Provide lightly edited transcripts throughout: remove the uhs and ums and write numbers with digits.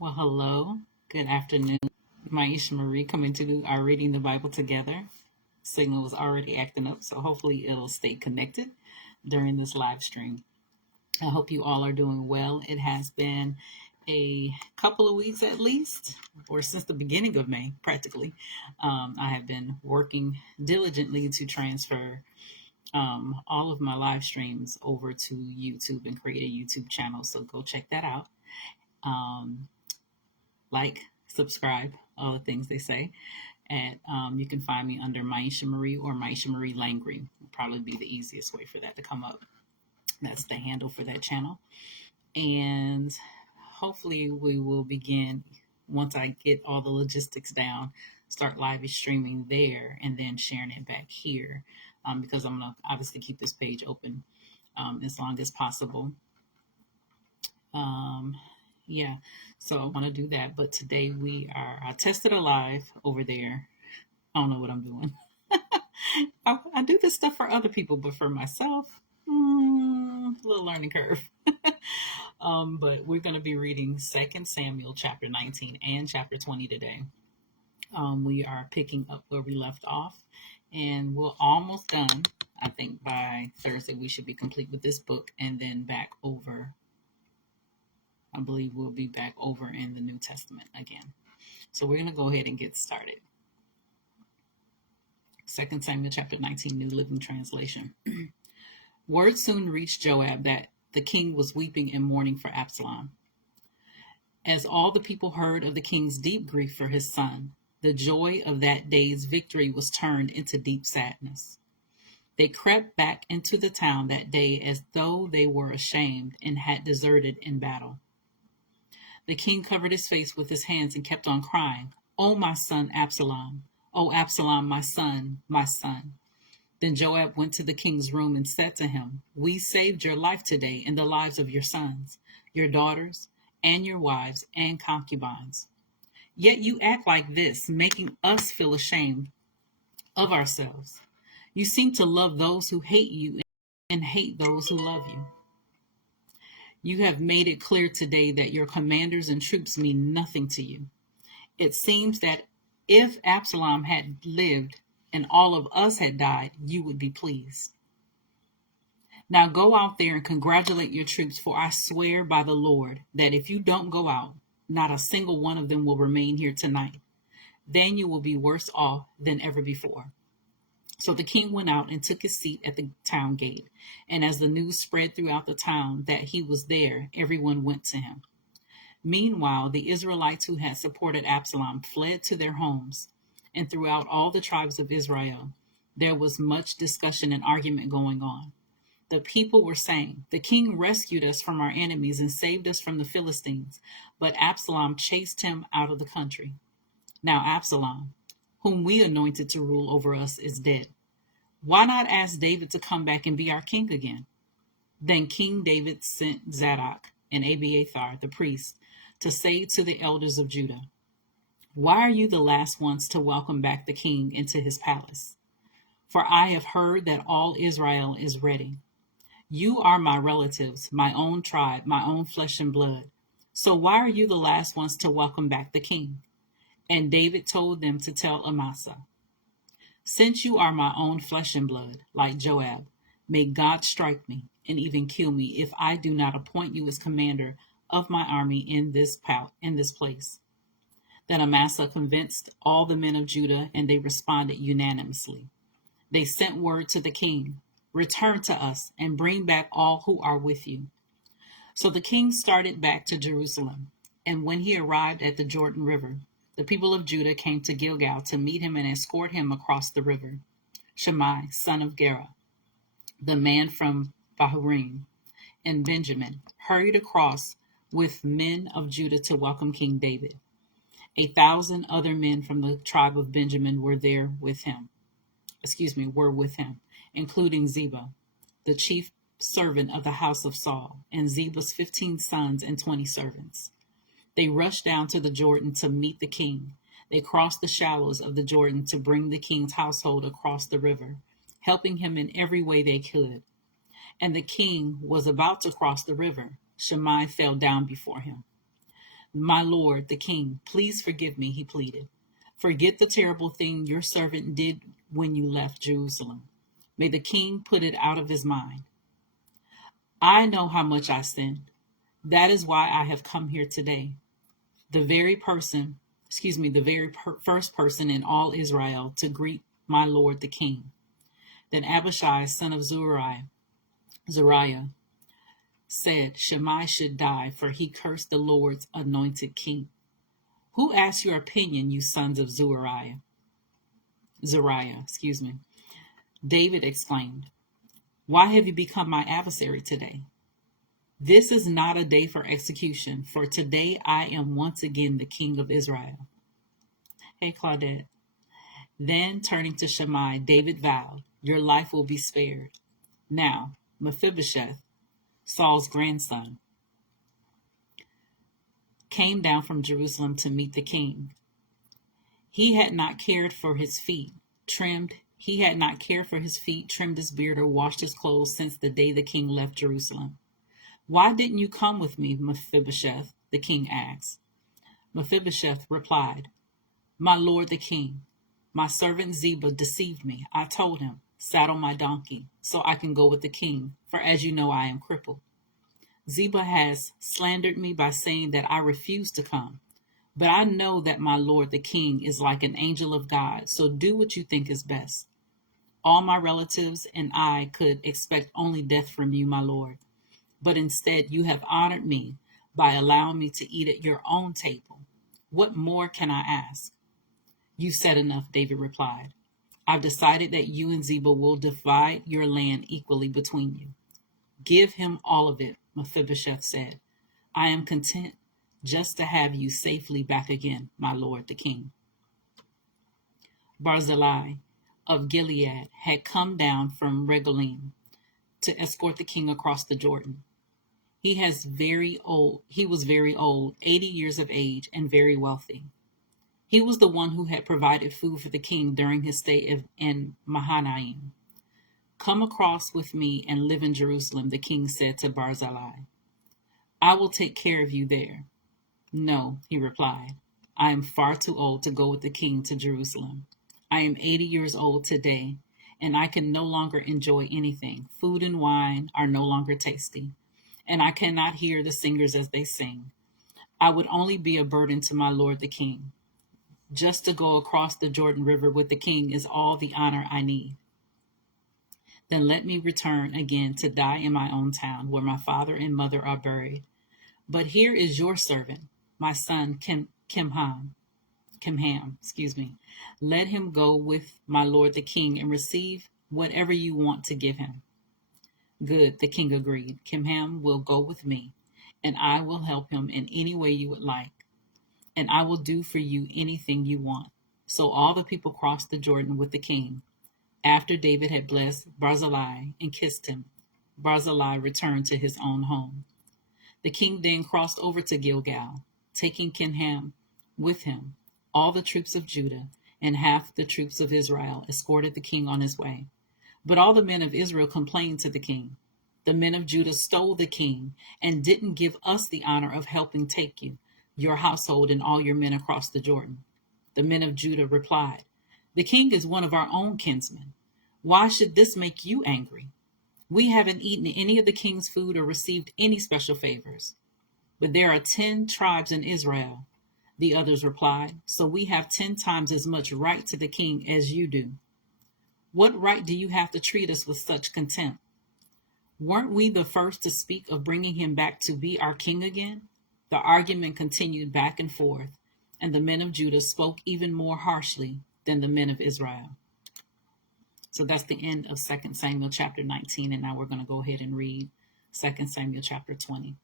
Well, hello. Good afternoon. Myesha Marie coming to do our Reading the Bible Together. Signal is already acting up, so hopefully it'll stay connected during this live stream. I hope you all are doing well. It has been a couple of weeks at least, or since the beginning of May, practically. I have been working diligently to transfer all of my live streams over to YouTube and create a YouTube channel, so go check that out. Um, like, subscribe, all the things they say. And you can find me under Myesha Marie or Myesha Marie Langree. Would probably be the easiest way for that to come up. That's the handle for that channel. And hopefully we will begin, once I get all the logistics down, start live streaming there and then sharing it back here, because I'm going to obviously keep this page open as long as possible. Yeah, so I want to do that. But today I tested alive over there. I don't know what I'm doing. I do this stuff for other people, but for myself, a little learning curve. But we're going to be reading 2 Samuel chapter 19 and chapter 20 today. We are picking up where we left off, and we're almost done. I think by Thursday we should be complete with this book, and then back over. I believe we'll be back over in the New Testament again. So we're going to go ahead and get started. 2 Samuel chapter 19, New Living Translation. Word soon reached Joab that the king was weeping and mourning for Absalom. As all the people heard of the king's deep grief for his son, the joy of that day's victory was turned into deep sadness. They crept back into the town that day as though they were ashamed and had deserted in battle. The king covered his face with his hands and kept on crying, "Oh, my son Absalom! Oh, Absalom, my son, my son!" Then Joab went to the king's room and said to him, "We saved your life today and the lives of your sons, your daughters, and your wives and concubines. Yet you act like this, making us feel ashamed of ourselves. You seem to love those who hate you and hate those who love you. You have made it clear today that your commanders and troops mean nothing to you. It seems that if Absalom had lived and all of us had died, you would be pleased. Now go out there and congratulate your troops, for I swear by the Lord that if you don't go out, not a single one of them will remain here tonight. Then you will be worse off than ever before." So the king went out and took his seat at the town gate. And as the news spread throughout the town that he was there, everyone went to him. Meanwhile, the Israelites who had supported Absalom fled to their homes. And throughout all the tribes of Israel, there was much discussion and argument going on. The people were saying, "The king rescued us from our enemies and saved us from the Philistines, but Absalom chased him out of the country. Now Absalom, whom we anointed to rule over us, is dead. Why not ask David to come back and be our king again?" Then King David sent Zadok and Abiathar, the priests, to say to the elders of Judah, "Why are you the last ones to welcome back the king into his palace? For I have heard that all Israel is ready. You are my relatives, my own tribe, my own flesh and blood. So why are you the last ones to welcome back the king?" And David told them to tell Amasa, "Since you are my own flesh and blood, like Joab, may God strike me and even kill me if I do not appoint you as commander of my army in this place." Then Amasa convinced all the men of Judah, and they responded unanimously. They sent word to the king, "Return to us and bring back all who are with you." So the king started back to Jerusalem, and when he arrived at the Jordan River, the people of Judah came to Gilgal to meet him and escort him across the river. Shimei, son of Gera, the man from Bahurim, and Benjamin hurried across with men of Judah to welcome King David. 1,000 other men from the tribe of Benjamin were with him, including Ziba, the chief servant of the house of Saul, and Ziba's 15 sons and 20 servants. They rushed down to the Jordan to meet the king. They crossed the shallows of the Jordan to bring the king's household across the river, helping him in every way they could. And the king was about to cross the river. Shimei fell down before him. My lord, the king, please forgive me, he pleaded. Forget the terrible thing your servant did when you left Jerusalem. May the king put it out of his mind. I know how much I sinned. That is why I have come here today. The very first person in all Israel to greet my lord the king. Then Abishai, son of Zeruiah, said Shimei should die, for he cursed the Lord's anointed king. Who asked your opinion, you sons of Zeruiah? David exclaimed, why have you become my adversary today? This is not a day for execution, for today I am once again the king of Israel. Hey, Claudette. Then, turning to Shimei, David vowed, your life will be spared. Now, Mephibosheth, Saul's grandson, came down from Jerusalem to meet the king. He had not cared for his feet, trimmed his beard, or washed his clothes since the day the king left Jerusalem. Why didn't you come with me, Mephibosheth? The king asked. Mephibosheth replied, my lord the king, my servant Ziba deceived me. I told him, saddle my donkey, so I can go with the king, for as you know I am crippled. Ziba has slandered me by saying that I refuse to come. But I know that my lord the king is like an angel of God, so do what you think is best. All my relatives and I could expect only death from you, my lord. But instead you have honored me by allowing me to eat at your own table. What more can I ask? You said enough, David replied. I've decided that you and Ziba will divide your land equally between you. Give him all of it, Mephibosheth said. I am content just to have you safely back again, my lord the king. Barzillai of Gilead had come down from Regalim to escort the king across the Jordan. He was very old, 80 years of age, and very wealthy. He was the one who had provided food for the king during his stay in Mahanaim. Come across with me and live in Jerusalem, the king said to Barzillai. I will take care of you there. No, he replied. I am far too old to go with the king to Jerusalem. I am 80 years old today, and I can no longer enjoy anything. Food and wine are no longer tasty, and I cannot hear the singers as they sing. I would only be a burden to my lord the king. Just to go across the Jordan River with the king is all the honor I need. Then let me return again to die in my own town, where my father and mother are buried. But here is your servant, my son Kimham. Let him go with my lord the king and receive whatever you want to give him. Good, the king agreed. Kimham will go with me, and I will help him in any way you would like, and I will do for you anything you want. So all the people crossed the Jordan with the king. After David had blessed Barzillai and kissed him, Barzillai returned to his own home. The king then crossed over to Gilgal, taking Kimham with him. All the troops of Judah and half the troops of Israel escorted the king on his way. But all the men of Israel complained to the king. The men of Judah stole the king and didn't give us the honor of helping take you, your household, and all your men across the Jordan. The men of Judah replied, the king is one of our own kinsmen. Why should this make you angry? We haven't eaten any of the king's food or received any special favors. But there are 10 tribes in Israel, the others replied, so we have 10 times as much right to the king as you do. What right do you have to treat us with such contempt? Weren't we the first to speak of bringing him back to be our king again? The argument continued back and forth, and the men of Judah spoke even more harshly than the men of Israel. So that's the end of 2 Samuel chapter 19, and now we're going to go ahead and read 2 Samuel chapter 20.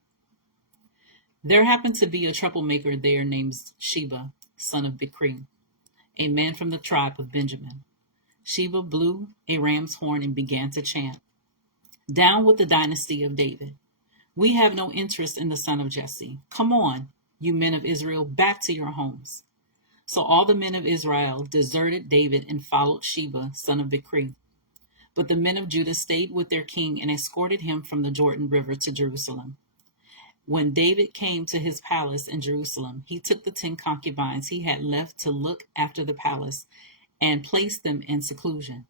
There happened to be a troublemaker there named Sheba, son of Bichri, a man from the tribe of Benjamin. Sheba blew a ram's horn and began to chant, "Down with the dynasty of David. We have no interest in the son of Jesse. Come on, you men of Israel, back to your homes." So all the men of Israel deserted David and followed Sheba, son of Bichri. But the men of Judah stayed with their king and escorted him from the Jordan River to Jerusalem. When David came to his palace in Jerusalem, he took the 10 concubines he had left to look after the palace and placed them in seclusion.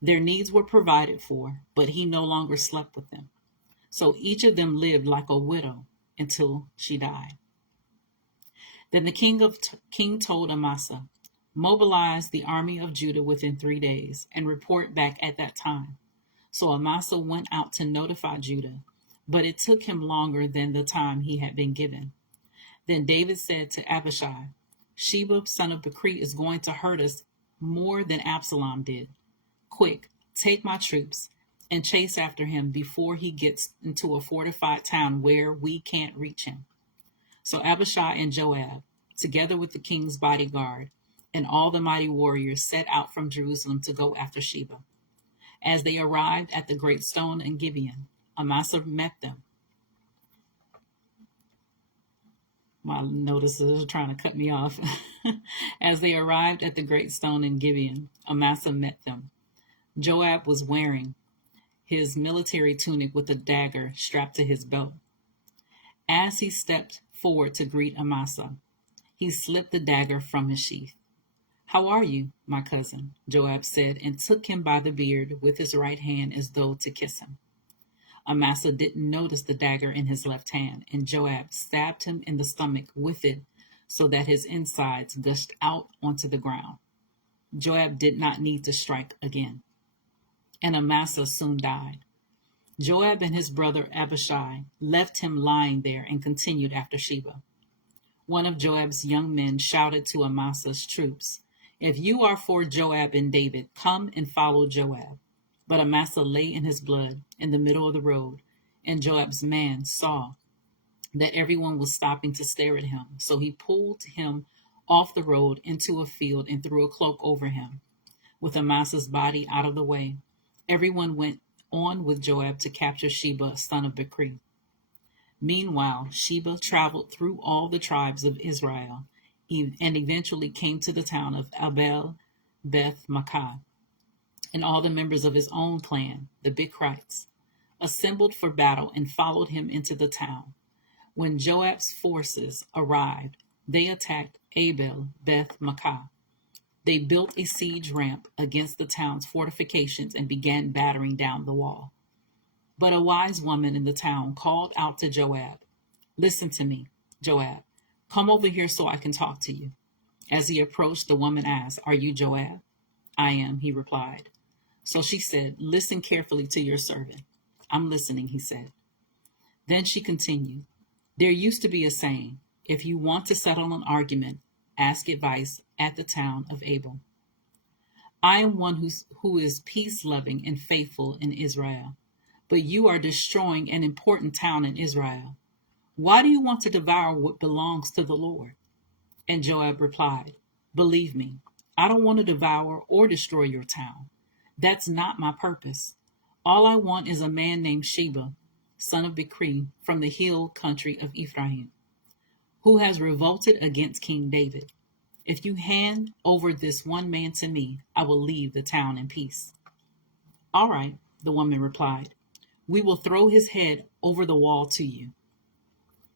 Their needs were provided for, but he no longer slept with them. So each of them lived like a widow until she died. Then the king told Amasa, "Mobilize the army of Judah within 3 days and report back at that time." So Amasa went out to notify Judah, but it took him longer than the time he had been given. Then David said to Abishai, "Sheba, son of Bichri, is going to hurt us more than Absalom did. Quick, take my troops and chase after him before he gets into a fortified town where we can't reach him." So Abishai and Joab, together with the king's bodyguard and all the mighty warriors, set out from Jerusalem to go after Sheba. As they arrived at the great stone in Gibeon, Amasa met them. My notices are trying to cut me off. As they arrived at the great stone in Gibeon, Amasa met them. Joab was wearing his military tunic with a dagger strapped to his belt. As he stepped forward to greet Amasa, he slipped the dagger from his sheath. "How are you, my cousin?" Joab said, and took him by the beard with his right hand as though to kiss him. Amasa didn't notice the dagger in his left hand, and Joab stabbed him in the stomach with it so that his insides gushed out onto the ground. Joab did not need to strike again, and Amasa soon died. Joab and his brother Abishai left him lying there and continued after Sheba. One of Joab's young men shouted to Amasa's troops, "If you are for Joab and David, come and follow Joab." But Amasa lay in his blood in the middle of the road, and Joab's man saw that everyone was stopping to stare at him. So he pulled him off the road into a field and threw a cloak over him. With Amasa's body out of the way, everyone went on with Joab to capture Sheba, son of Bichri. Meanwhile, Sheba traveled through all the tribes of Israel and eventually came to the town of Abel Beth Makkah. And all the members of his own clan, the Bichrites, assembled for battle and followed him into the town. When Joab's forces arrived, they attacked Abel Beth Makkah. They built a siege ramp against the town's fortifications and began battering down the wall. But a wise woman in the town called out to Joab, "Listen to me, Joab. Come over here so I can talk to you." As he approached, the woman asked, "Are you Joab?" "I am," he replied. So she said, "Listen carefully to your servant." "I'm listening," he said. Then she continued, "There used to be a saying, if you want to settle an argument, ask advice at the town of Abel. I am one who is peace-loving and faithful in Israel, but you are destroying an important town in Israel. Why do you want to devour what belongs to the Lord?" And Joab replied, "Believe me, I don't want to devour or destroy your town. That's not my purpose. All I want is a man named Sheba, son of Bichri, from the hill country of Ephraim, who has revolted against King David. If you hand over this one man to me, I will leave the town in peace." "All right," the woman replied. "We will throw his head over the wall to you."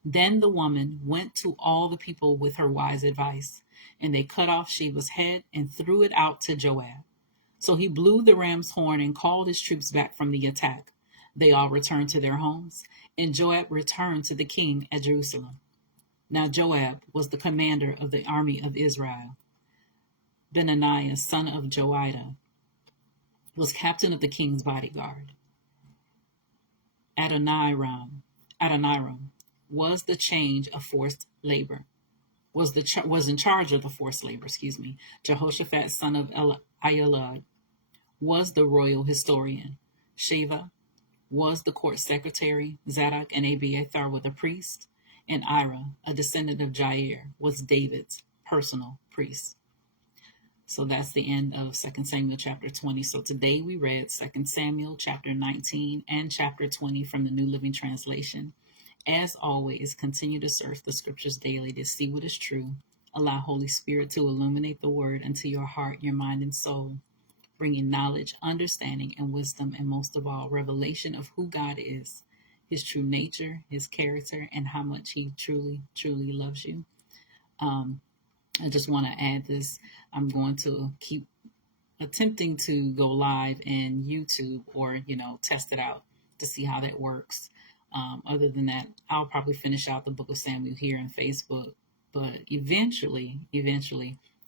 Then the woman went to all the people with her wise advice, and they cut off Sheba's head and threw it out to Joab. So he blew the ram's horn and called his troops back from the attack. They all returned to their homes, and Joab returned to the king at Jerusalem. Now Joab was the commander of the army of Israel. Benaniah, son of Joiada, was captain of the king's bodyguard. Adoniram was the change of forced labor. Was in charge of the forced labor. Jehoshaphat, son of Ahilud, was the royal historian. Sheva was the court secretary. Zadok and Abiathar were the priest, and Ira, a descendant of Jair, was David's personal priest. So that's the end of 2 Samuel chapter 20. So today we read 2 Samuel chapter 19 and chapter 20 from the New Living Translation. As always, continue to search the scriptures daily to see what is true. Allow Holy Spirit to illuminate the word into your heart, your mind, and soul, bringing knowledge, understanding, and wisdom, and most of all, revelation of who God is, his true nature, his character, and how much he truly, truly loves you. I just want to add this. I'm going to keep attempting to go live in YouTube or, test it out to see how that works. Other than that, I'll probably finish out the book of Samuel here on Facebook. But eventually,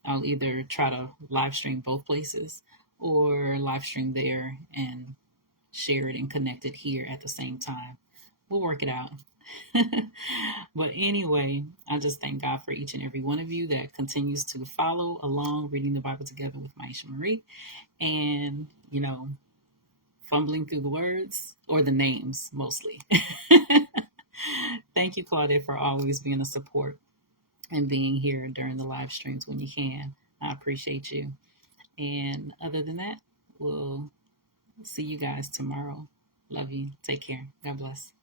I'll either try to live stream both places or live stream there and share it and connect it here at the same time. We'll work it out. But anyway, I just thank God for each and every one of you that continues to follow along, reading the Bible together with Myesha Marie, and fumbling through the words or the names mostly. Thank you, Claudia, for always being a support and being here during the live streams when you can. I appreciate you. And other than that, we'll see you guys tomorrow. Love you. Take care. God bless.